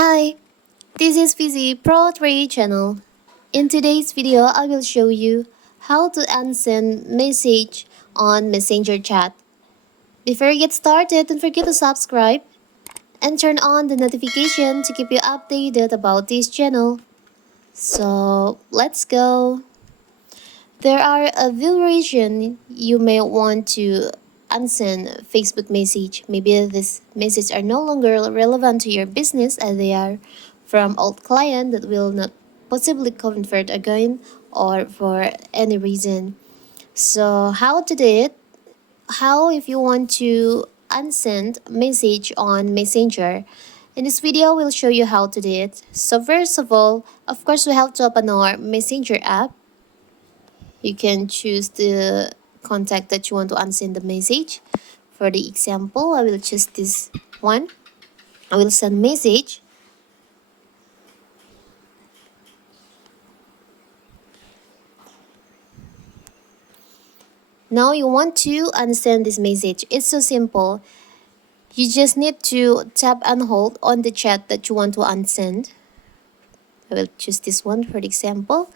Hi, this is Fizzy Pro 3 channel. In today's video, I will show you how to unsend message on Messenger chat. Before you get started, don't forget to subscribe and turn on the notification to keep you updated about this channel. So let's go. There are a variation you may want to unsend Facebook message. Maybe this message are no longer relevant to your business as they are from old client that will not possibly convert again or for any reason. So how to do it? How if you want to unsend message on Messenger. In this video, we'll show you how to do it. So first of all, of course, we have to open our Messenger app. You can choose the contact that you want to unsend the message. For the example, I will choose this one. I will send message. Now you want to unsend this message. It's so simple. You just need to tap and hold on the chat that you want to unsend. I will choose this one for the example.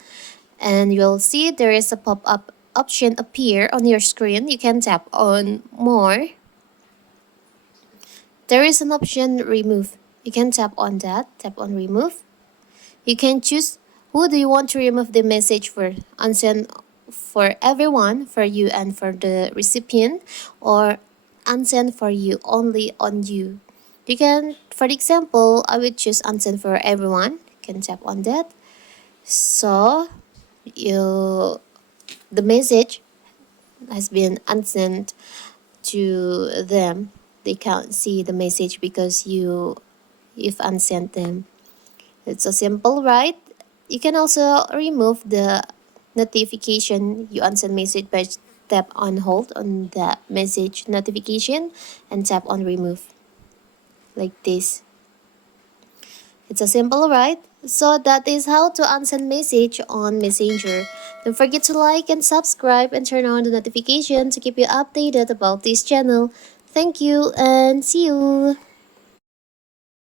And you'll see there is a pop-up option appear on your screen. You can tap on more. There is an option remove. You can tap on that, tap on remove. You can choose who do you want to remove the message for, unsend for everyone, for you and for the recipient, or unsend for you, only on you. You can, for example, I would choose unsend for everyone. You can tap on that. So the message has been unsent to them. They can't see the message because you've unsent them. It's so simple, right? You can also remove the notification you unsend message by tap on hold on the message notification and tap on remove like this. It's so simple, right? So that is how to unsend message on Messenger. Don't forget to like and subscribe and turn on the notification to keep you updated about this channel. Thank you and see you.